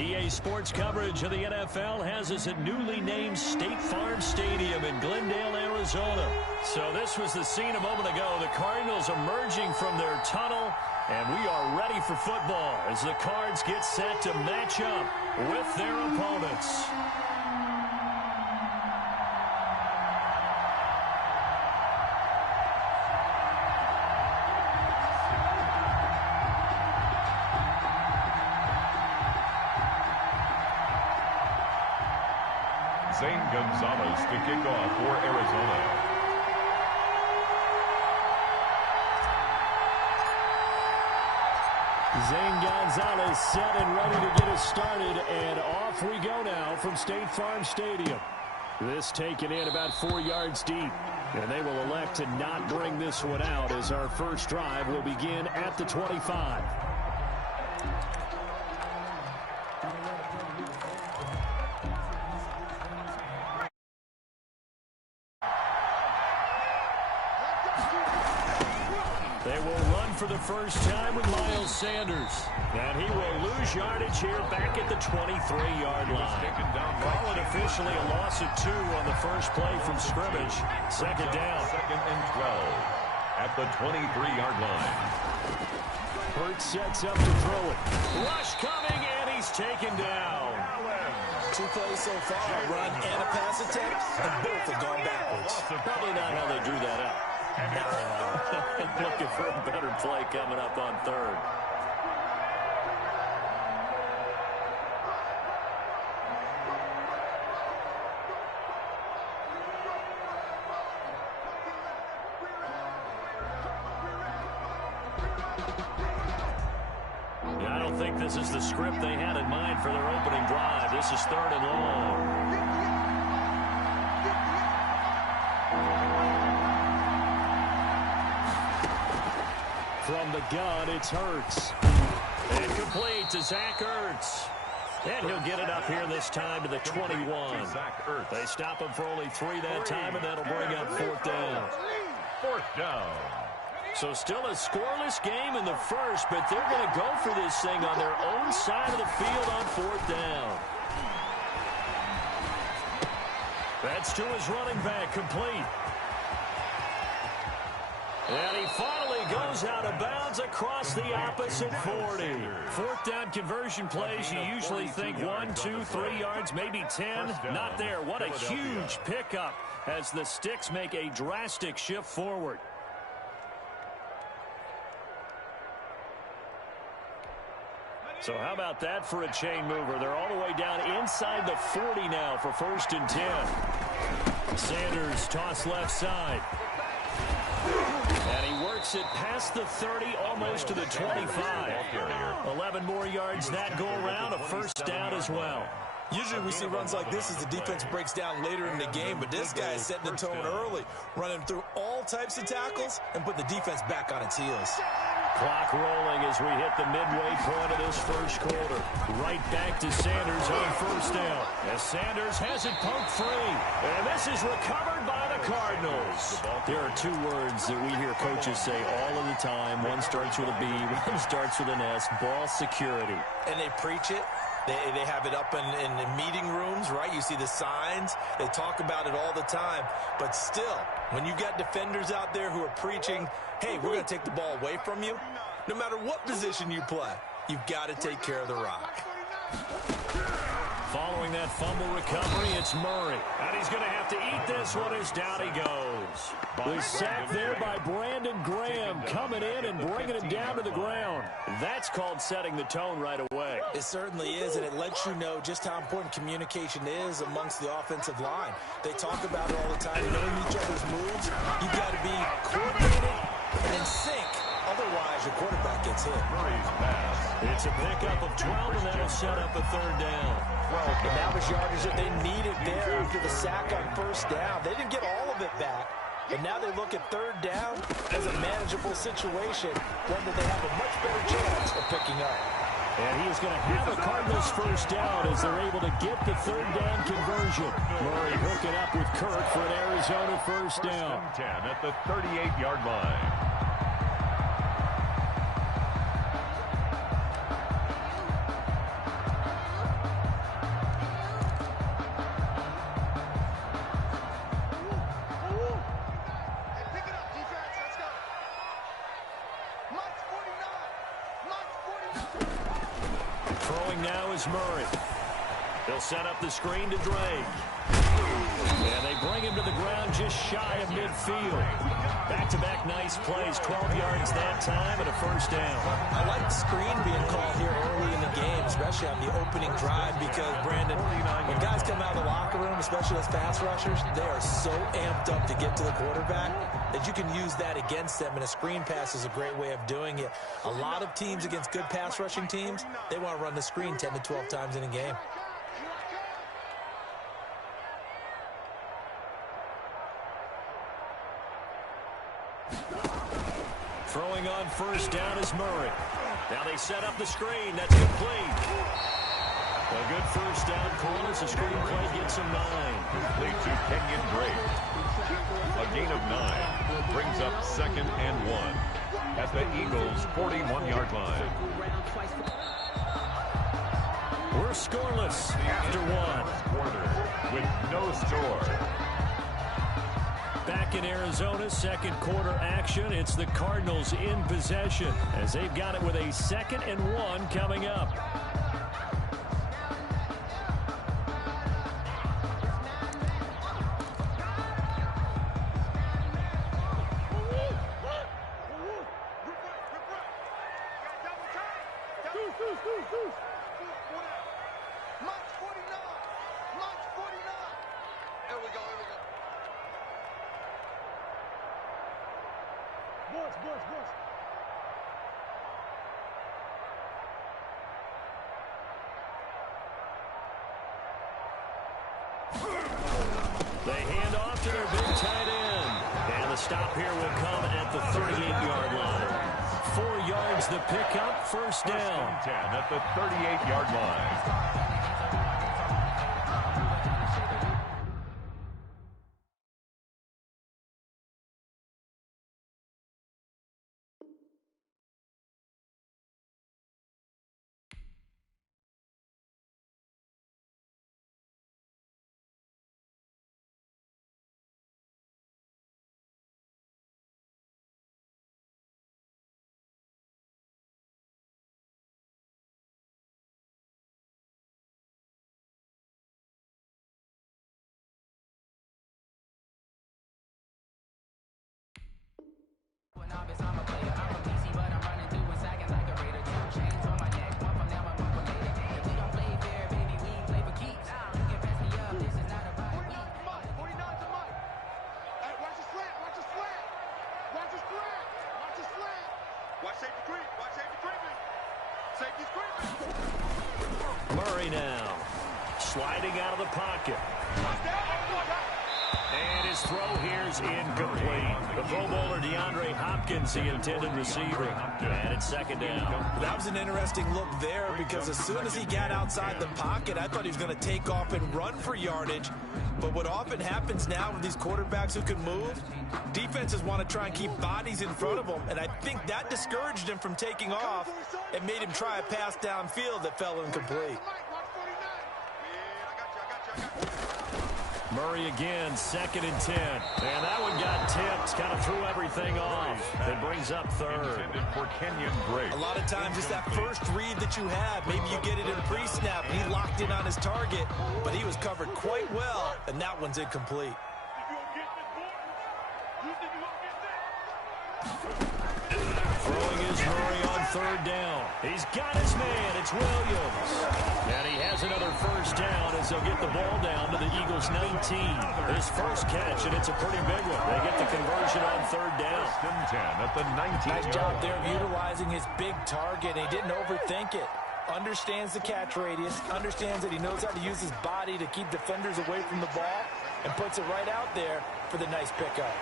EA Sports coverage of the NFL has us at newly named State Farm Stadium in Glendale, Arizona. So this was the scene a moment ago. The Cardinals emerging from their tunnel, and we are ready for football as the Cards get set to match up with their opponents. Zane Gonzalez to kick off for Arizona. Zane Gonzalez set and ready to get us started, and off we go now from State Farm Stadium. This taken in about 4 yards deep, and they will elect to not bring this one out as our first drive will begin at the 25. They will run for the first time with Miles Sanders. And he will lose yardage here back at the 23-yard line. Call it officially a loss of 2 on the first play from scrimmage. Second down. 2nd and 12 at the 23-yard line. Hurts sets up to throw it. Rush coming, and he's taken down. 2 plays so far, a run and a pass attempt, and both have gone backwards. Probably not how they drew that up. Looking for a better play coming up on 3rd. I don't think this is the script they had in mind for their opening drive. This is 3rd and long. From the gun, it's Hurts. And complete to Zach Ertz. And he'll get it up here this time to the 21. They stop him for only 3 that time, and that'll bring up 4th down. 4th down. So still a scoreless game in the first, but they're going to go for this thing on their own side of the field on 4th down. That's to his running back, complete. And he finally goes out of bounds across the opposite 40. 4th down conversion plays, you usually think 1, 2, 3 yards, maybe 10. Not there. What a huge pickup as the Sticks make a drastic shift forward. So how about that for a chain mover? They're all the way down inside the 40 now for 1st and 10. Sanders toss left side. And he works it past the 30, almost to the 25. 11 more yards that go around, a 1st down as well. Usually we see runs like this as the defense breaks down later in the game, but this guy is setting the tone early, running through all types of tackles and put the defense back on its heels. Clock rolling as we hit the midway point of this first quarter. Right back to Sanders on 1st down. As Sanders has it poked free. And this is recovered by the Cardinals. There are 2 words that we hear coaches say all of the time. One starts with a B, one starts with an S. Ball security. And they preach it. They have it up in meeting rooms, right? You see the signs. They talk about it all the time. But still, when you've got defenders out there who are preaching, hey, we're going to take the ball away from you, no matter what position you play, you've got to take care of the rock. Following that fumble recovery, it's Murray. And he's going to have to eat this one as down he goes. The sack there by Brandon Graham coming in and bringing him down to the ground. That's called setting the tone right away. It certainly is, and it lets you know just how important communication is amongst the offensive line. They talk about it all the time, knowing each other's moves. You've got to be coordinated and in sync. Otherwise, your quarterback gets hit. It's a pickup of 12, and that'll set up a 3rd down. And that was yardage that they needed there after the sack on 1st down. They didn't get all of it back, but now they look at 3rd down as a manageable situation, one that they have a much better chance of picking up. And he is going to have a Cardinals 1st down as they're able to get the 3rd down conversion. Murray hooking up with Kirk for an Arizona 1st down. 1st and 10 at the 38-yard line. Throwing now is Murray. They'll set up the screen to Drake. And they bring him to the ground just shy of midfield. Back-to-back nice plays, 12 yards that time and a first down. I like the screen being called here early in the game, especially on the opening drive, because, Brandon, when guys come out of the locker room, especially those pass rushers, they are so amped up to get to the quarterback that you can use that against them, and a screen pass is a great way of doing it. A lot of teams against good pass rushing teams, they want to run the screen 10 to 12 times in a game. Throwing on first down is Murray. Now they set up the screen. That's complete. A good first down call as the screen play gets him 9. Complete to Kenyon Drake. A gain of 9 brings up 2nd and 1 at the Eagles' 41-yard line. We're scoreless after 1. Quarter with no score. Back in Arizona, second quarter action. It's the Cardinals in possession as they've got it with a 2nd and 1 coming up. They hand off to their big tight end. And the stop here will come at the 38-yard line. 4 yards the pickup, first down. 10 at the 38-yard line. Murray now sliding out of the pocket. And his throw here is incomplete. The Pro Bowler DeAndre Hopkins, the intended receiver. And it's 2nd down. That was an interesting look there because as soon as he got outside the pocket, I thought he was going to take off and run for yardage. But what often happens now with these quarterbacks who can move, defenses want to try and keep bodies in front of them. And I think that discouraged him from taking off and made him try a pass downfield that fell incomplete. Murray again, 2nd and 10. And that one got tipped, kind of threw everything off. It brings up 3rd. Intended for Kenyon Drake. A lot of times it's that first read that you have. Maybe you get it in pre-snap, and he locked in on his target, but he was covered quite well, and that one's incomplete. Throwing is Murray on 3rd down. He's got his man. It's Williams. And he has another first down as they'll get the ball down to the Eagles' 19. His first catch, and it's a pretty big one. They get the conversion on 3rd down. 10 at the 19. Nice job there of utilizing his big target. He didn't overthink it. Understands the catch radius. Understands that he knows how to use his body to keep defenders away from the ball. And puts it right out there for the nice pickup.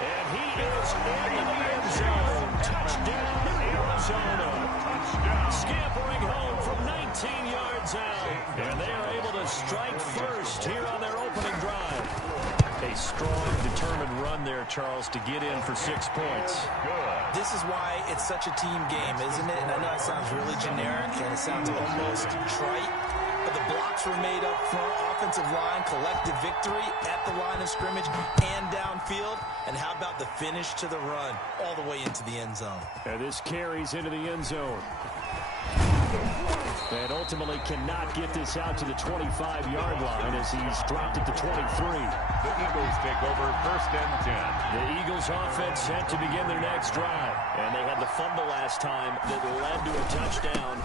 And he is into the end zone. Touchdown, Arizona. Touchdown. Scampering home from 19 yards out. And they are able to strike first here on their opening drive. A strong, determined run there, Charles, to get in for 6 points. Good. This is why it's such a team game, isn't it? And I know it sounds really generic and it sounds almost trite. But the blocks were made up front, offensive line, collective victory at the line of scrimmage and downfield. And how about the finish to the run all the way into the end zone? And this carries into the end zone. And ultimately cannot get this out to the 25-yard line as he's dropped at the 23. The Eagles take over 1st and 10. The Eagles offense set to begin their next drive. And they had the fumble last time that led to a touchdown.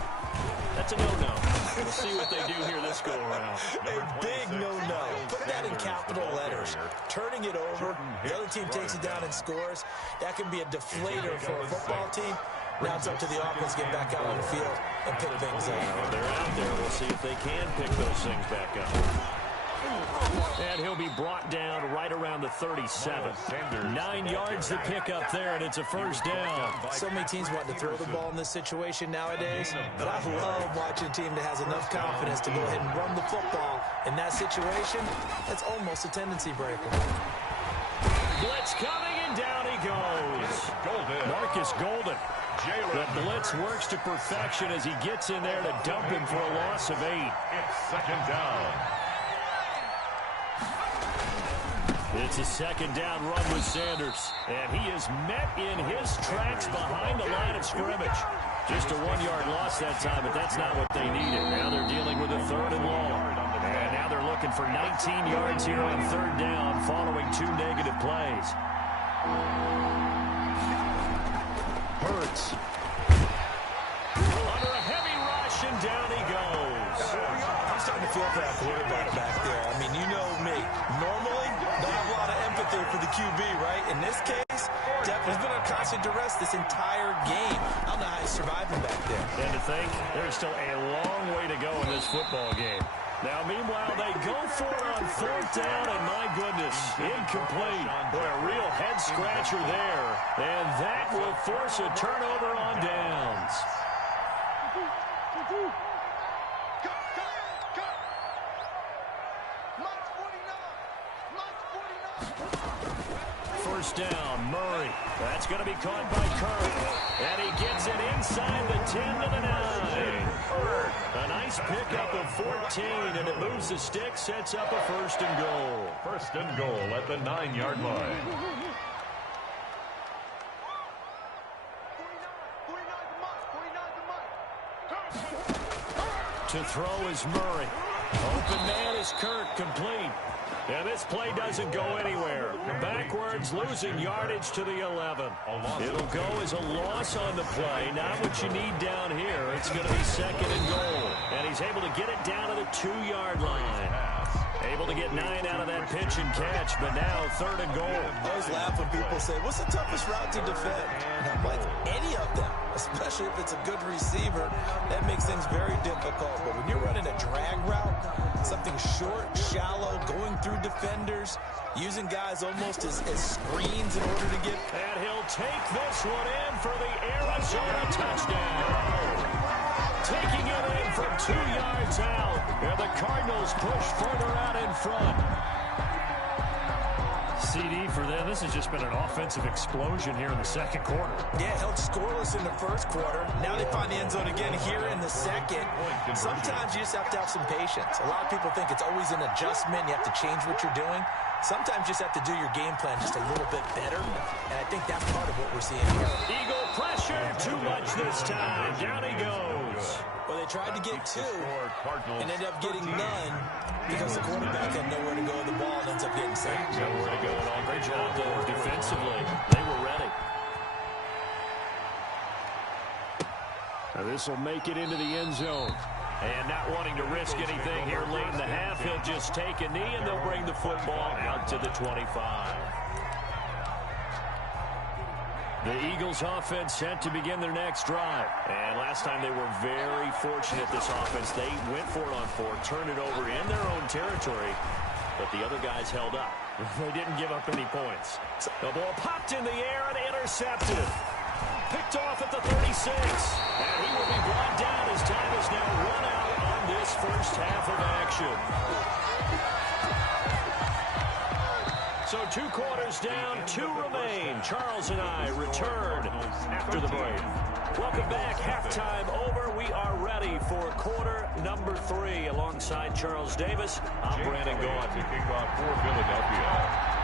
That's a no-no. We'll see what they do here this go-around. A big no-no. Put that in capital letters. Turning it over, the other team takes it down and scores. That can be a deflator for a football team. Now it's up to the offense to get back out on the field and pick things up. When they're out there, we'll see if they can pick those things back up. And he'll be brought down right around the 37. 9 yards to pick up there, and it's a first down. So many teams want to throw the ball in this situation nowadays, but I love watching a team that has enough confidence to go ahead and run the football. In that situation, that's almost a tendency breaker. Blitz coming, and down he goes. Marcus Golden. The blitz works to perfection as he gets in there to dump him for a loss of 8. It's 2nd down. It's a 2nd down run with Sanders. And he is met in his tracks behind the line of scrimmage. Just a 1-yard loss that time, but that's not what they needed. Now they're dealing with a 3rd and long. And now they're looking for 19 yards here on 3rd down following 2 negative plays. Hurts. Under a heavy rush, and down he goes. I'm starting to feel for that quarterback back there. I mean, you know me. Normally, don't have a lot of empathy for the QB, right? In this case, he's been on constant duress this entire game. I don't know how he's surviving back there. And to think, there's still a long way to go in this football game. Now, meanwhile, they go for it on 4th down, and my goodness, incomplete. Boy, a real head-scratcher there. And that will force a turnover on downs. First down, Murray. That's going to be caught by Kirk. And he gets it inside the 10 to the 9. A nice pickup of 14, and it moves the stick, sets up a 1st and goal. 1st and goal at the 9-yard line. To throw is Murray. Open man is Kirk, complete. And this play doesn't go anywhere. Backwards, losing yardage to the 11. It'll go as a loss on the play. Not what you need down here. It's going to be 2nd and goal. And he's able to get it down to the 2-yard line. Able to get 9 out of that pitch and catch, but now 3rd and goal. I always laugh when people say, what's the toughest route to defend? And I'm like, any of them, especially if it's a good receiver, that makes things very difficult. But when you're running a drag route, something short, shallow, going through defenders, using guys almost as screens in order to get... And he'll take this one in for the Arizona touchdown. Taking it in from 2 yards out. And the Cardinals push further out in front. CD for them. This has just been an offensive explosion here in the 2nd quarter. Yeah, held scoreless in the 1st quarter. Now they find the end zone again here in the 2nd. Sometimes you just have to have some patience. A lot of people think it's always an adjustment. You have to change what you're doing. Sometimes you just have to do your game plan just a little bit better. And I think that's part of what we're seeing here. Eagle pressure. Too much this time. Down he goes. Well, they tried to get 2 and ended up getting none because the quarterback had nowhere to go with the ball and ends up getting sacked. Nowhere to go at all. Great job, though, defensively. They were ready. Now this will make it into the end zone. And not wanting to risk anything here late in the half, he'll just take a knee, and they'll bring the football out to the 25. The Eagles offense set to begin their next drive. And last time they were very fortunate, this offense. They went for it on 4, turned it over in their own territory, but the other guys held up. They didn't give up any points. The ball popped in the air and intercepted. Picked off at the 36. And he will be brought down as time is now run out on this first half of action. So 2 quarters down, 2 remain. Charles and I return after the break. Welcome back. Halftime over. We are ready for quarter number 3. Alongside Charles Davis, I'm Brandon Gaudin. Kicking off for Philadelphia.